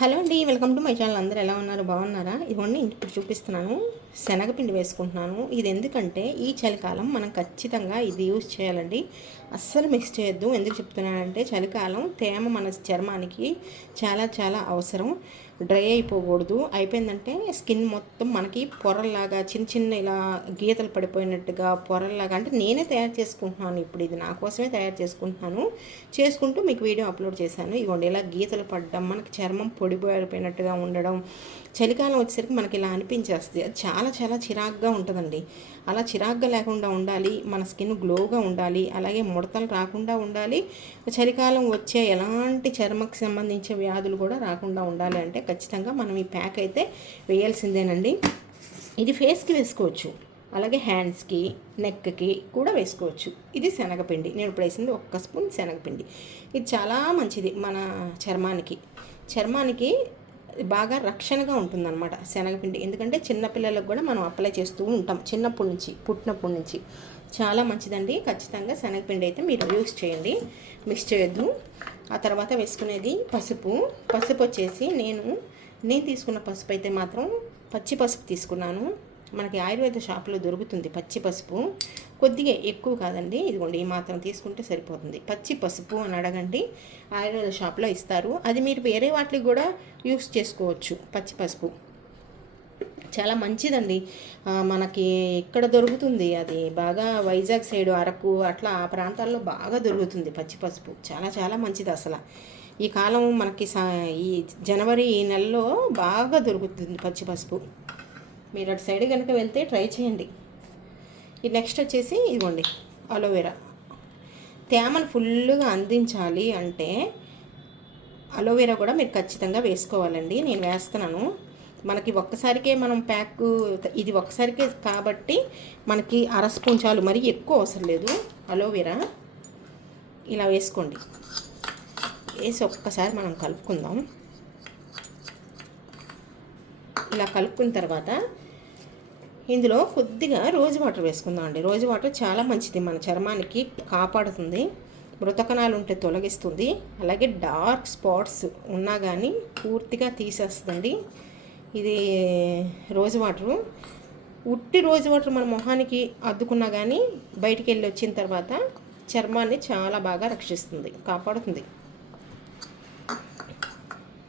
Hello అండి welcome to my channel. అందరూ ఎలా ఉన్నారు? బాగున్నారా? ఇదిగోండి ఇప్పుడు చూపిస్తున్నాను. శనగపిండి వేసుకుంటున్నాను. ఇది ఎందుకంటే ఈ చలికాలం మనం ఖచ్చితంగా ఇది యూజ్ చేయాలండి. అస్సలు మిక్స్ చేయొద్దు. ఎందుకు చెప్తున్నానంటే చలికాలం తేమ మన చర్మానికి చాలా చాలా అవసరం. డ్రై అయిపోకూడదు. అయిపోయిందంటే స్కిన్ మొత్తం మనకి పొరల్లాగా చిన్న చిన్న ఇలా గీతలు పడిపోయినట్టుగా పొరల్లాగా అంటే నేనే తయారు చేసుకుంటున్నాను ఇప్పుడు. ఇది నా కోసమే తయారు చేసుకుంటున్నాను. చేసుకుంటూ మీకు వీడియో అప్లోడ్ చేశాను. ఇదిగోండి ఇలా గీతలు పడడం మనకి చర్మం పొడిపోయిపోయినట్టుగా ఉండడం చలికాలం వచ్చేసరికి మనకి ఇలా అనిపించేస్తుంది. అది చాలా చాలా చిరాగ్గా ఉంటుందండి. అలా చిరాగ్గా లేకుండా ఉండాలి. మన స్కిన్ గ్లోగా ఉండాలి. అలాగే ముడతలు రాకుండా ఉండాలి. చలికాలం వచ్చే ఎలాంటి చర్మకు సంబంధించిన వ్యాధులు కూడా రాకుండా ఉండాలి అంటే ఖచ్చితంగా మనం ఈ ప్యాక్ అయితే వేయాల్సిందేనండి. ఇది ఫేస్కి వేసుకోవచ్చు. అలాగే హ్యాండ్స్కి నెక్కి కూడా వేసుకోవచ్చు. ఇది శనగపిండి. నేను ఇప్పుడు వేసింది ఒక్క స్పూన్ శనగపిండి. ఇది చాలా మంచిది మన చర్మానికి. చర్మానికి బాగా రక్షణగా ఉంటుందన్నమాట శనగపిండి. ఎందుకంటే చిన్నపిల్లలకు కూడా మనం అప్లై చేస్తూ ఉంటాం. చిన్నప్పటి నుంచి పుట్టినప్పటి నుంచి. చాలా మంచిదండి. ఖచ్చితంగా శనగపిండి అయితే మీరు యూస్ చేయండి. మిక్స్ చేయొద్దు. ఆ తర్వాత వేసుకునేది పసుపు. పసుపు వచ్చేసి నేను నేను తీసుకున్న పసుపు అయితే మాత్రం పచ్చి పసుపు తీసుకున్నాను. మనకి ఆయుర్వేద షాప్లో దొరుకుతుంది పచ్చి పసుపు. కొద్దిగా ఎక్కువ కాదండి. ఇదిగోండి ఈ మాత్రం తీసుకుంటే సరిపోతుంది. పచ్చి పసుపు అని అడగండి. ఆయుర్వేద షాప్లో ఇస్తారు. అది మీరు వేరే వాటికి కూడా యూస్ చేసుకోవచ్చు పచ్చి పసుపు. చాలా మంచిదండి. మనకి ఇక్కడ దొరుకుతుంది? అది బాగా వైజాగ్ సైడ్ అరకు అట్లా ఆ ప్రాంతాల్లో బాగా దొరుకుతుంది పచ్చి పసుపు. చాలా చాలా మంచిది అసలు. ఈ కాలం మనకి సా ఈ జనవరి ఈ నెలలో బాగా దొరుకుతుంది పచ్చి పసుపు. మీరు అటు సైడ్ కనుక వెళ్తే ట్రై చేయండి. ఈ నెక్స్ట్ వచ్చేసి ఇదిగోండి అలోవెరా. తేమను ఫుల్గా అందించాలి అంటే అలోవెరా కూడా మీరు ఖచ్చితంగా వేసుకోవాలండి. నేను వేస్తున్నాను. మనకి ఒక్కసారికే మనం ప్యాక్ ఇది ఒక్కసారికే కాబట్టి మనకి అర స్పూన్ చాలు. మరి ఎక్కువ అవసరం లేదు. అలోవెరా. ఇలా వేసుకోండి. వేసి ఒక్కసారి మనం కలుపుకుందాం. ఇలా కలుపుకున్న తర్వాత ఇందులో కొద్దిగా రోజు వాటర్ వేసుకుందాం అండి. రోజు వాటర్ చాలా మంచిది. మన చర్మానికి కాపాడుతుంది. మృతకణాలు ఉంటే తొలగిస్తుంది. అలాగే డార్క్ స్పాట్స్ ఉన్నా కానీ పూర్తిగా తీసేస్తుందండి. ఇది రోజు వాటరు. ఉట్టి రోజు వాటర్ మన మొహానికి అద్దుకున్నా కానీ బయటికి వెళ్ళి వచ్చిన తర్వాత చర్మాన్ని చాలా బాగా రక్షిస్తుంది కాపాడుతుంది.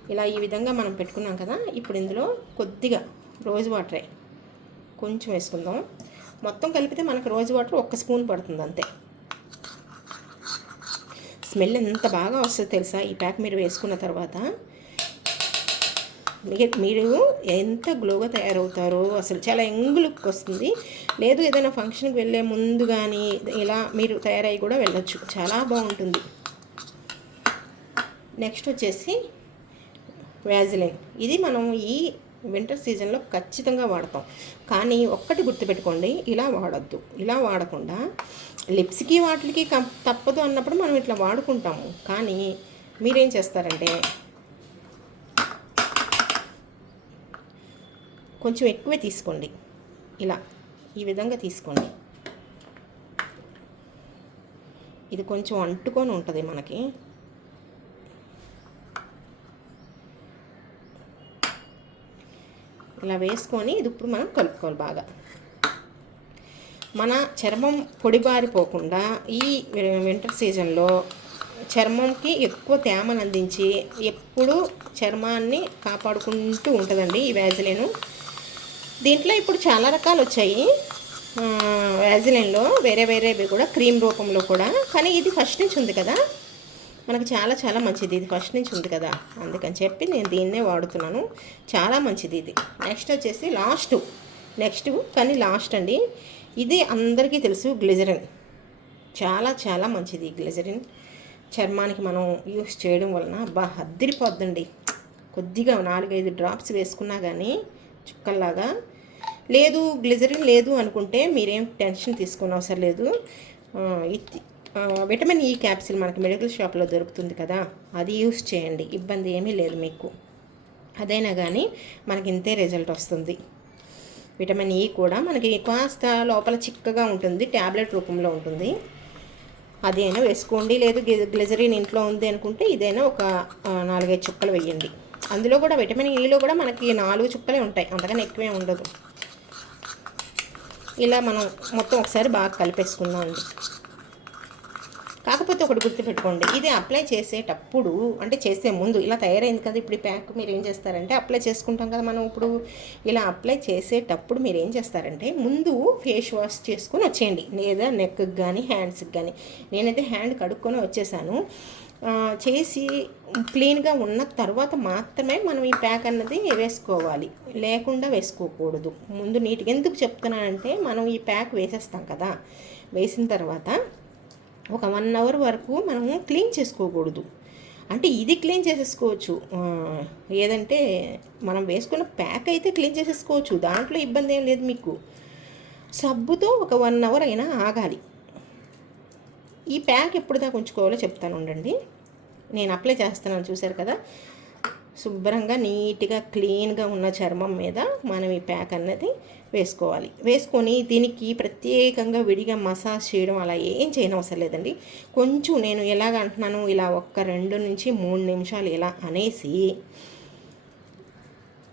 ఇలా ఈ విధంగా మనం పెట్టుకున్నాం కదా ఇప్పుడు ఇందులో కొద్దిగా రోజు వాటరే కొంచెం వేసుకుందాం. మొత్తం కలిపితే మనకు రోజు వాటర్ ఒక్క స్పూన్ పడుతుంది అంతే. స్మెల్ ఎంత బాగా వస్తుందో తెలుసా? ఈ ప్యాక్ మీరు వేసుకున్న తర్వాత మీరు ఎంత గ్లోగా తయారవుతారో అసలు చాలా యంగ్ లుక్ వస్తుంది. లేదు ఏదైనా ఫంక్షన్కి వెళ్ళే ముందు కానీ ఇలా మీరు తయారై కూడా వెళ్ళొచ్చు. చాలా బాగుంటుంది. నెక్స్ట్ వచ్చేసి వ్యాజిలిన్ ఇది మనం ఈ వింటర్ సీజన్లో ఖచ్చితంగా వాడతాం. కానీ ఒక్కటి గుర్తుపెట్టుకోండి ఇలా వాడద్దు. ఇలా వాడకుండా లిప్స్కి వాటికి కం- తప్పదు అన్నప్పుడు మనం ఇట్లా వాడుకుంటాము. కానీ మీరేం చేస్తారంటే కొంచెం ఎక్కువే తీసుకోండి. ఇలా ఈ విధంగా తీసుకోండి. ఇది కొంచెం అంటుకొని ఉంటుంది మనకి. ఇలా వేసుకొని ఇది ఇప్పుడు మనం కలుపుకోవాలి బాగా. మన చర్మం పొడిబారిపోకుండా ఈ వింటర్ సీజన్లో చర్మంకి ఎక్కువ తేమను అందించి ఎప్పుడూ చర్మాన్ని కాపాడుకుంటూ ఉంటుందండి ఈ వ్యాధులను దీంట్లో ఇప్పుడు చాలా రకాలు వచ్చాయి. వ్యాజిలిన్లో వేరే వేరేవి కూడా క్రీమ్ రూపంలో కూడా. కానీ ఇది ఫస్ట్ నుంచి ఉంది కదా. మనకు చాలా చాలా మంచిది. ఇది ఫస్ట్ నుంచి ఉంది కదా. అందుకని చెప్పి నేను దీన్నే వాడుతున్నాను. చాలా మంచిది ఇది. నెక్స్ట్ వచ్చేసి లాస్ట్ నెక్స్ట్ కానీ లాస్ట్ అండి. ఇది అందరికీ తెలుసు గ్లిజరిన్ చాలా చాలా మంచిది గ్లిజరిన్ చర్మానికి మనం యూస్ చేయడం వలన బాగా అద్దరిపోద్దండి కొద్దిగా నాలుగైదు డ్రాప్స్ వేసుకున్నా కానీ చుక్కల్లాగా లేదు గ్లిజరిన్ లేదు అనుకుంటే మీరేం టెన్షన్ తీసుకుని అవసరం లేదు. విటమిన్ ఈ క్యాప్సిల్ మనకి మెడికల్ షాప్లో దొరుకుతుంది కదా అది యూస్ చేయండి ఇబ్బంది ఏమీ లేదు మీకు. అదైనా కానీ మనకి ఇంతే రిజల్ట్ వస్తుంది. విటమిన్ ఈ కూడా మనకి కాస్త లోపల చిక్కగా ఉంటుంది ట్యాబ్లెట్ రూపంలో ఉంటుంది. అదైనా వేసుకోండి లేదు గ్లిజరిన్ ఇంట్లో ఉంది అనుకుంటే ఇదైనా ఒక నాలుగైదు చుక్కలు వేయండి. అందులో కూడా విటమిన్ ఈలో కూడా మనకి నాలుగు చుక్కలే ఉంటాయి అంతకన్నా ఎక్కువే ఉండదు. ఇలా మనం మొత్తం ఒకసారి బాగా కలిపేసుకుందాం అండి కాకపోతే ఒకటి గుర్తుపెట్టుకోండి ఇది అప్లై చేసేటప్పుడు అంటే చేసే ముందు ఇలా తయారైంది కదా ఇప్పుడు ఈ ప్యాక్ మీరు ఏం చేస్తారంటే అప్లై చేసుకుంటాం కదా మనం ఇప్పుడు ఇలా అప్లై చేసేటప్పుడు మీరు ఏం చేస్తారంటే ముందు ఫేస్ వాష్ చేసుకొని వచ్చేయండి. లేదా నెక్కి కానీ హ్యాండ్స్కి కానీ నేనైతే హ్యాండ్ కడుక్కొని వచ్చేసాను. చేసి క్లీన్గా ఉన్న తర్వాత మాత్రమే మనం ఈ ప్యాక్ అన్నది వేసుకోవాలి. లేకుండా వేసుకోకూడదు. ముందు నీట్గా ఎందుకు చెప్తున్నానంటే మనం ఈ ప్యాక్ వేసేస్తాం కదా. వేసిన తర్వాత ఒక వన్ అవర్ వరకు మనము క్లీన్ చేసుకోకూడదు. అంటే ఇది క్లీన్ చేసేసుకోవచ్చు. ఏదంటే మనం వేసుకున్న ప్యాక్ అయితే క్లీన్ చేసేసుకోవచ్చు. దాంట్లో ఇబ్బంది ఏం లేదు మీకు. సబ్బుతో ఒక వన్ అవర్ అయినా ఆగాలి. ఈ ప్యాక్ ఎప్పుడు దాకా ఉంచుకోవాలో చెప్తాను ఉండండి. నేను అప్లై చేస్తున్నాను చూశారు కదా? శుభ్రంగా నీట్గా క్లీన్గా ఉన్న చర్మం మీద మనం ఈ ప్యాక్ అన్నది వేసుకోవాలి. వేసుకొని దీనికి ప్రత్యేకంగా విడిగా మసాజ్ చేయడం అలా ఏం చేయనవసరం లేదండి. కొంచెం నేను ఎలాగ అంటున్నాను ఇలా ఒక్క రెండు నుంచి మూడు నిమిషాలు ఇలా అనేసి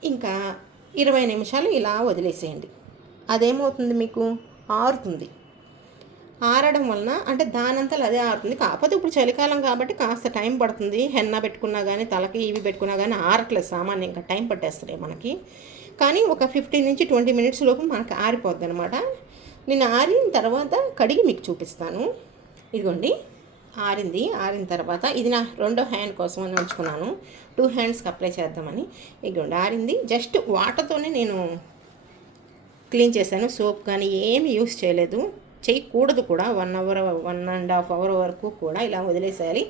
ఇంకా ఇరవై నిమిషాలు ఇలా వదిలేసేయండి. అదేమవుతుంది మీకు? ఆరుతుంది. ఆరడం వలన అంటే దానంతా అదే ఆరుతుంది. కాకపోతే ఇప్పుడు చలికాలం కాబట్టి కాస్త టైం పడుతుంది. హెన్న పెట్టుకున్నా కానీ తలకి ఇవి పెట్టుకున్నా కానీ ఆరట్లేదు సామాన్యంగా. టైం పట్టేస్తాయి మనకి. కానీ ఒక ఫిఫ్టీన్ నుంచి ట్వంటీ మినిట్స్ లోపు మనకి ఆరిపోద్ది అనమాట నేను ఆరిన తర్వాత కడిగి మీకు చూపిస్తాను. ఇదిగోండి. ఆరింది. ఆరిన తర్వాత ఇది నా రెండో హ్యాండ్ కోసం అని ఉంచుకున్నాను. టూ హ్యాండ్స్కి అప్లై చేద్దామని. ఇదిగోండి. ఆరింది. జస్ట్ వాటర్తోనే నేను క్లీన్ చేశాను. సోప్ కానీ ఏమి యూస్ చేయలేదు. చేయకూడదు కూడా. One hour one and half hour వరకు కూడా ఇలా వదిలేసేయాలి.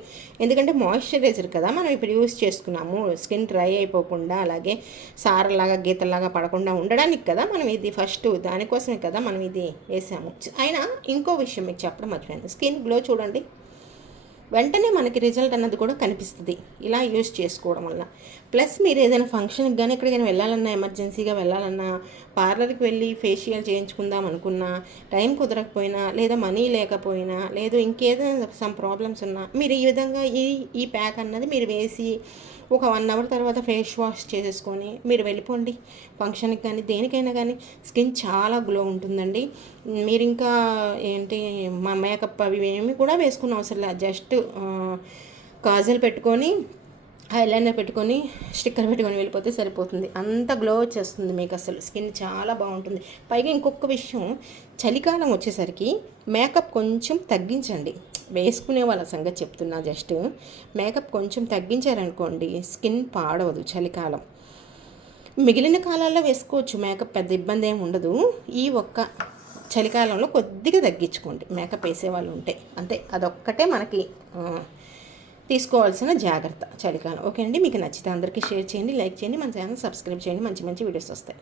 ఎందుకంటే మాయిశ్చరైజర్ కదా మనం ఇప్పుడు యూస్ చేసుకున్నాము. స్కిన్ డ్రై అయిపోకుండా అలాగే సారలాగా గీతలాగా పడకుండా ఉండడానికి కదా మనం ఇది ఫస్ట్ దానికోసమే కదా మనం ఇది వేసాము. అయినా ఇంకో విషయం మీకు చెప్పడం మర్చిపోయింది స్కిన్ గ్లో చూడండి. వెంటనే మనకి రిజల్ట్ అన్నది కూడా కనిపిస్తుంది. ఇలా యూస్ చేసుకోవడం వల్ల ప్లస్ మీరు ఏదైనా ఫంక్షన్కి కానీ ఎక్కడికైనా వెళ్ళాలన్నా ఎమర్జెన్సీగా వెళ్ళాలన్నా పార్లర్కి వెళ్ళి ఫేషియల్ చేయించుకుందాం అనుకున్నా టైం కుదరకపోయినా లేదా మనీ లేకపోయినా లేదు ఇంకేదైనా సమ్ ప్రాబ్లమ్స్ ఉన్నా మీరు ఈ విధంగా ఈ ఈ ప్యాక్ అన్నది మీరు వేసి ఒక వన్ అవర్ తర్వాత ఫేస్ వాష్ చేసేసుకొని మీరు వెళ్ళిపోండి. ఫంక్షన్కి కానీ దేనికైనా కానీ స్కిన్ చాలా గ్లో ఉంటుందండి. మీరు ఇంకా ఏంటి మా మేకప్ అవి ఏమి కూడా వేసుకున్న అవసరం లేదు. జస్ట్ కాజల్ పెట్టుకొని ఐలైనర్ పెట్టుకొని స్టిక్కర్ పెట్టుకొని వెళ్ళిపోతే సరిపోతుంది. అంత గ్లో వచ్చేస్తుంది మీకు అసలు. స్కిన్ చాలా బాగుంటుంది. పైగా ఇంకొక విషయం చలికాలం వచ్చేసరికి మేకప్ కొంచెం తగ్గించండి. వేసుకునే వాళ్ళ సంగతి చెప్తున్నా జస్ట్. మేకప్ కొంచెం తగ్గించారనుకోండి స్కిన్ పాడవదు చలికాలం. మిగిలిన కాలాల్లో వేసుకోవచ్చు మేకప్ పెద్ద ఇబ్బంది ఏమి ఉండదు. ఈ ఒక్క చలికాలంలో కొద్దిగా తగ్గించుకోండి మేకప్ వేసే వాళ్ళు ఉంటే. అంతే అదొక్కటే మనకి తీసుకోవాల్సిన జాగ్రత్త చలికాలం. ఓకే అండి మీకు నచ్చితే అందరికీ షేర్ చేయండి లైక్ చేయండి మన ఛానల్ సబ్స్క్రైబ్ చేయండి మంచి మంచి వీడియోస్ వస్తాయి.